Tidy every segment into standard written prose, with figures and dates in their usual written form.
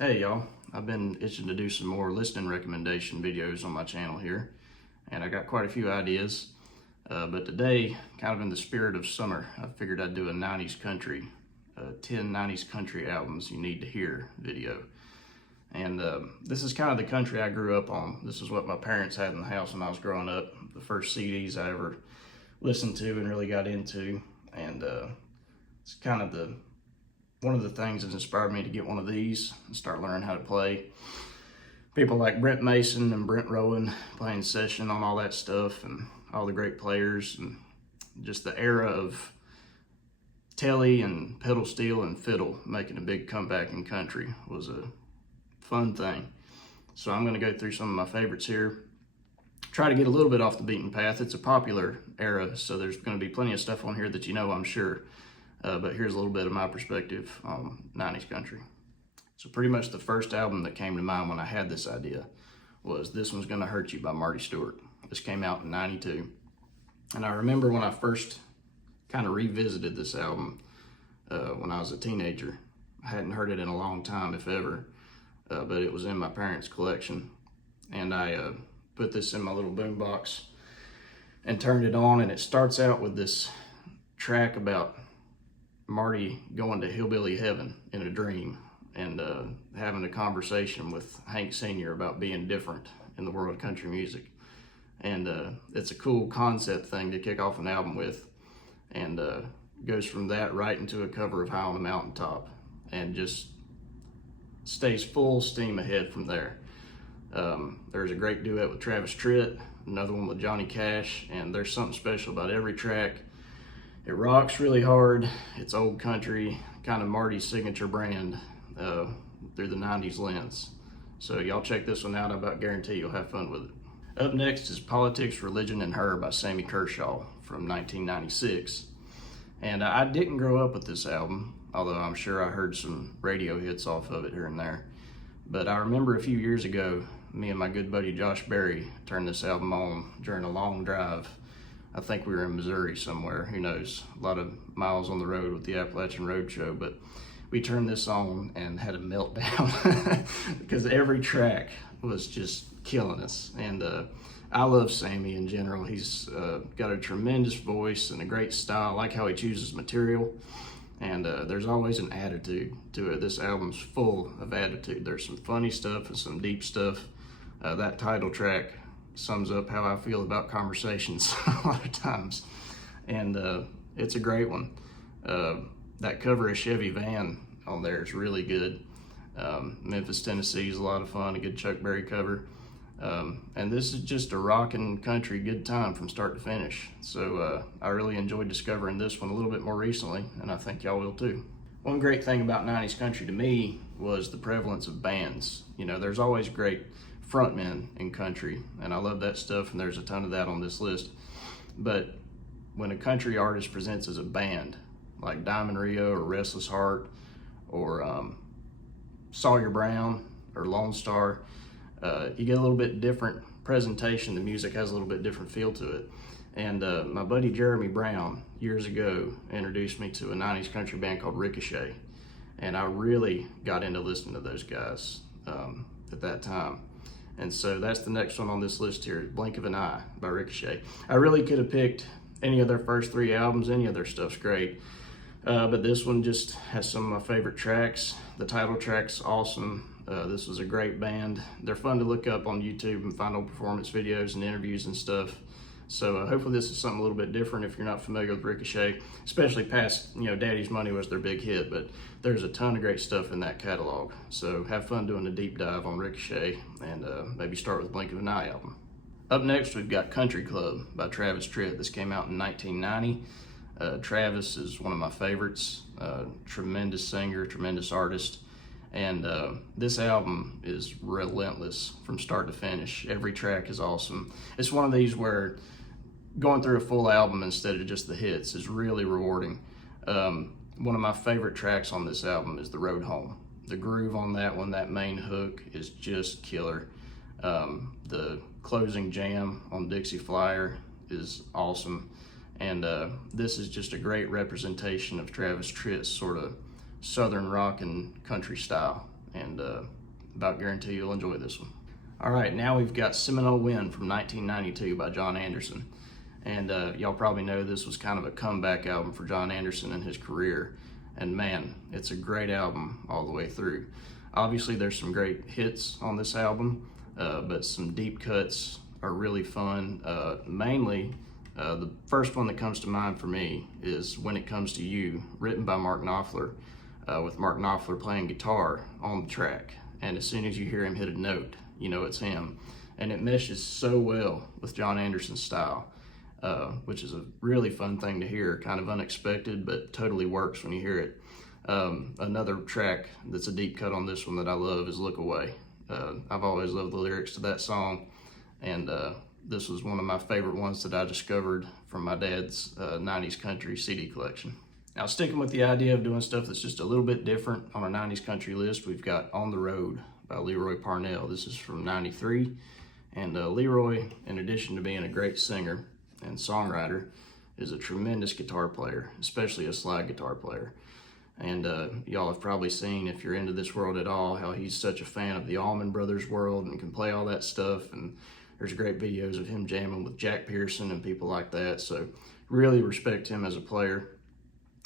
Hey y'all, I've been itching to do some more listening recommendation videos on my channel here, and I got quite a few ideas, but today, kind of in the spirit of summer, I figured I'd do a 90s country, 10 90s country albums you need to hear video. And this is kind of the country I grew up on. This is what my parents had in the house when I was growing up, the first CDs I ever listened to and really got into, and it's kind of one of the things that inspired me to get one of these and start learning how to play. People like Brent Mason and Brent Rowan playing session on all that stuff, and all the great players, and just the era of telly and pedal steel and fiddle making a big comeback in country was a fun thing. So I'm going to go through some of my favorites here. Try to get a little bit off the beaten path. It's a popular era, so there's going to be plenty of stuff on here that you know, I'm sure. But here's a little bit of my perspective on 90s country. So pretty much the first album that came to mind when I had this idea was This One's Gonna Hurt You by Marty Stewart. This came out in '92. And I remember when I first kind of revisited this album when I was a teenager. I hadn't heard it in a long time, if ever, but it was in my parents' collection. And I put this in my little boombox and turned it on, and it starts out with this track about Marty going to hillbilly heaven in a dream and having a conversation with Hank Sr. about being different in the world of country music. And it's a cool concept thing to kick off an album with, and goes from that right into a cover of High on the Mountaintop and just stays full steam ahead from there. There's a great duet with Travis Tritt, another one with Johnny Cash, and there's something special about every track. It rocks really hard. It's old country, kind of Marty's signature brand through the 90s lens. So y'all check this one out. I about guarantee you'll have fun with it. Up next is Politics, Religion, and Her by Sammy Kershaw from 1996. And I didn't grow up with this album, although I'm sure I heard some radio hits off of it here and there. But I remember a few years ago, me and my good buddy Josh Berry turned this album on during a long drive. I think we were in Missouri somewhere, who knows, a lot of miles on the road with the Appalachian Road Show, but we turned this on and had a meltdown because every track was just killing us. And I love Sammy in general. He's got a tremendous voice and a great style. I like how he chooses material, and there's always an attitude to it. This album's full of attitude. There's some funny stuff and some deep stuff. That title track sums up how I feel about conversations a lot of times, and it's a great one. That cover of Chevy Van on there is really good. Memphis, Tennessee is a lot of fun, a good Chuck Berry cover, and this is just a rockin' country good time from start to finish. So I really enjoyed discovering this one a little bit more recently, and I think y'all will too. One great thing about 90s country to me was the prevalence of bands. You know, there's always great frontmen in country, and I love that stuff, and there's a ton of that on this list. But when a country artist presents as a band, like Diamond Rio or Restless Heart or Sawyer Brown or Lone Star, you get a little bit different presentation. The music has a little bit different feel to it. And my buddy Jeremy Brown years ago introduced me to a 90s country band called Ricochet, and I really got into listening to those guys at that time. And so that's the next one on this list here, Blink of an Eye by Ricochet. I really could have picked any of their first three albums. Any of their stuff's great. But this one just has some of my favorite tracks. The title track's awesome. This was a great band. They're fun to look up on YouTube and find old performance videos and interviews and stuff. So hopefully this is something a little bit different if you're not familiar with Ricochet, especially past, you know, Daddy's Money was their big hit, but there's a ton of great stuff in that catalog. So have fun doing a deep dive on Ricochet, and maybe start with Blink of an Eye album. Up next, we've got Country Club by Travis Tritt. This came out in 1990. Travis is one of my favorites, tremendous singer, tremendous artist. And this album is relentless from start to finish. Every track is awesome. It's one of these where going through a full album instead of just the hits is really rewarding. One of my favorite tracks on this album is The Road Home. The groove on that one, that main hook, is just killer. The closing jam on Dixie Flyer is awesome. And this is just a great representation of Travis Tritt's sort of southern rock and country style. and about guarantee you'll enjoy this one. All right, now we've got Simul Win from 1992 by John Anderson. And y'all probably know this was kind of a comeback album for John Anderson in his career. And man, it's a great album all the way through. Obviously, there's some great hits on this album, but some deep cuts are really fun. Mainly, the first one that comes to mind for me is When It Comes to You, written by Mark Knopfler, with Mark Knopfler playing guitar on the track. And as soon as you hear him hit a note, you know it's him. And it meshes so well with John Anderson's style, which is a really fun thing to hear, kind of unexpected, but totally works when you hear it. Another track that's a deep cut on this one that I love is Look Away. I've always loved the lyrics to that song, and this was one of my favorite ones that I discovered from my dad's 90s country CD collection. Now, sticking with the idea of doing stuff that's just a little bit different on our 90s country list, we've got On the Road by Leroy Parnell. This is from 93, and Leroy, in addition to being a great singer and songwriter, is a tremendous guitar player, especially a slide guitar player. And y'all have probably seen, if you're into this world at all, how he's such a fan of the Allman Brothers world and can play all that stuff. And there's great videos of him jamming with Jack Pearson and people like that. So really respect him as a player.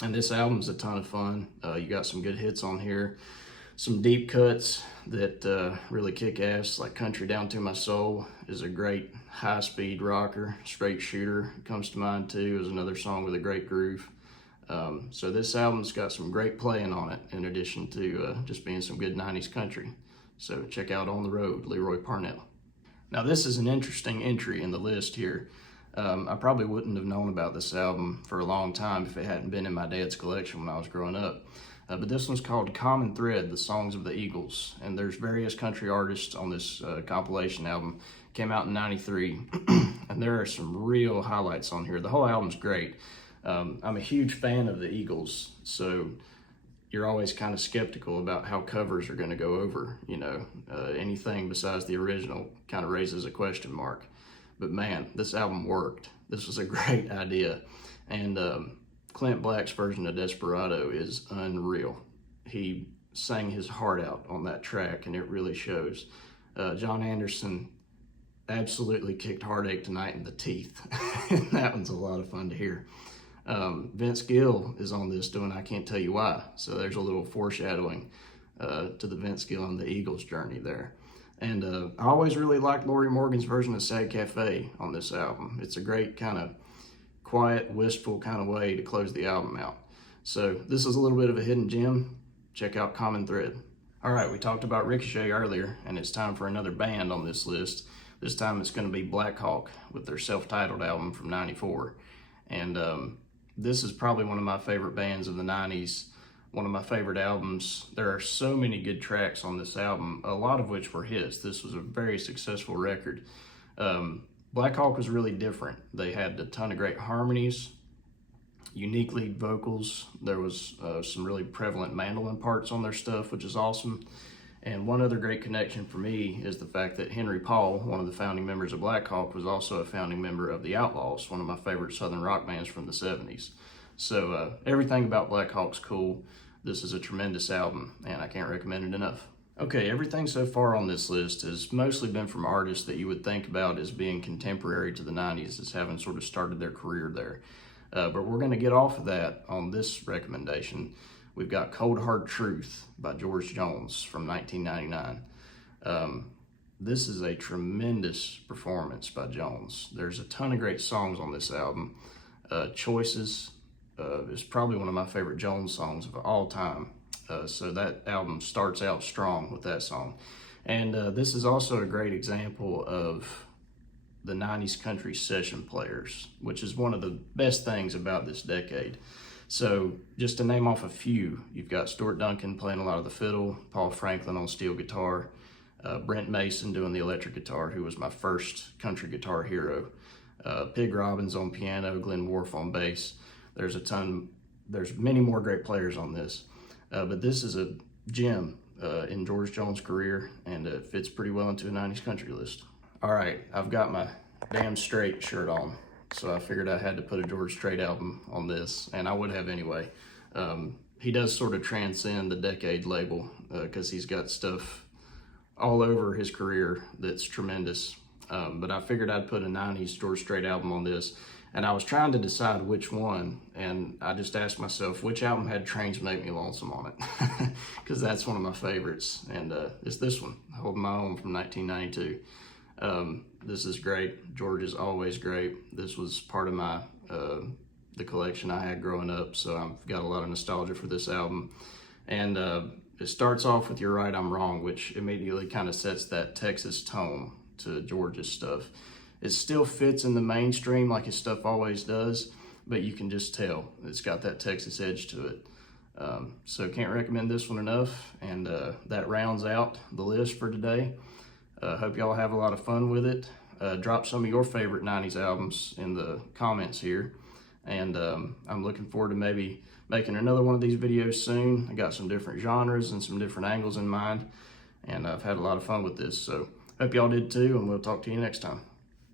And this album's a ton of fun. You got some good hits on here, some deep cuts that really kick ass, like Country Down to My Soul is a great high-speed rocker. Straight Shooter comes to mind too, is another song with a great groove. So this album's got some great playing on it, in addition to just being some good 90s country. So check out On the Road, Leroy Parnell. Now this is an interesting entry in the list here. I probably wouldn't have known about this album for a long time if it hadn't been in my dad's collection when I was growing up. But this one's called Common Thread, The Songs of the Eagles. And there's various country artists on this compilation album. Came out in 93, and there are some real highlights on here. The whole album's great. I'm a huge fan of the Eagles, so you're always kind of skeptical about how covers are going to go over. You know, anything besides the original kind of raises a question mark. But man, this album worked. This was a great idea. And Clint Black's version of Desperado is unreal. He sang his heart out on that track, and it really shows. John Anderson absolutely kicked Heartache Tonight in the teeth. And that one's a lot of fun to hear. Vince Gill is on this doing I Can't Tell You Why. So there's a little foreshadowing to the Vince Gill and the Eagles journey there. And I always really liked Lorrie Morgan's version of Sad Cafe on this album. It's a great kind of quiet, wistful kind of way to close the album out. So this is a little bit of a hidden gem. Check out Common Thread. All right, we talked about Ricochet earlier, and it's time for another band on this list. This time it's going to be Blackhawk with their self-titled album from 94. And this is probably one of my favorite bands of the 90s, one of my favorite albums. There are so many good tracks on this album, a lot of which were hits. This was a very successful record. Blackhawk was really different. They had a ton of great harmonies, unique lead vocals. There was some really prevalent mandolin parts on their stuff, which is awesome. And one other great connection for me is the fact that Henry Paul, one of the founding members of Blackhawk, was also a founding member of the Outlaws, one of my favorite Southern rock bands from the 70s. So everything about Blackhawk's cool. This is a tremendous album, and I can't recommend it enough. Okay, everything so far on this list has mostly been from artists that you would think about as being contemporary to the 90s, as having sort of started their career there. But we're going to get off of that on this recommendation. We've got Cold Hard Truth by George Jones from 1999. This is a tremendous performance by Jones. There's a ton of great songs on this album. Choices is probably one of my favorite Jones songs of all time. So that album starts out strong with that song. And this is also a great example of the 90s country session players, which is one of the best things about this decade. So just to name off a few, you've got Stuart Duncan playing a lot of the fiddle, Paul Franklin on steel guitar, Brent Mason doing the electric guitar, who was my first country guitar hero, Pig Robbins on piano, Glenn Worf on bass. There's many more great players on this, but this is a gem in George Jones' career, and it fits pretty well into a 90s country list. All right, I've got my Damn Straight shirt on, so I figured I had to put a George Strait album on this, and I would have anyway. He does sort of transcend the decade label. because he's got stuff all over his career that's tremendous. But I figured I'd put a 90s George Strait album on this, and I was trying to decide which one, and I just asked myself which album had Trains Make Me Lonesome on it, because that's one of my favorites, and it's this one, Holding My Own from 1992. This is great. George is always great. This was part of my the collection I had growing up, so I've got a lot of nostalgia for this album. And it starts off with You're Right, I'm Wrong, which immediately kind of sets that Texas tone to George's stuff. It still fits in the mainstream like his stuff always does, but you can just tell it's got that Texas edge to it. So can't recommend this one enough, and that rounds out the list for today. Hope y'all have a lot of fun with it. Drop some of your favorite 90s albums in the comments here, and I'm looking forward to maybe making another one of these videos soon. I got some different genres and some different angles in mind, and I've had a lot of fun with this, so hope y'all did too, and we'll talk to you next time.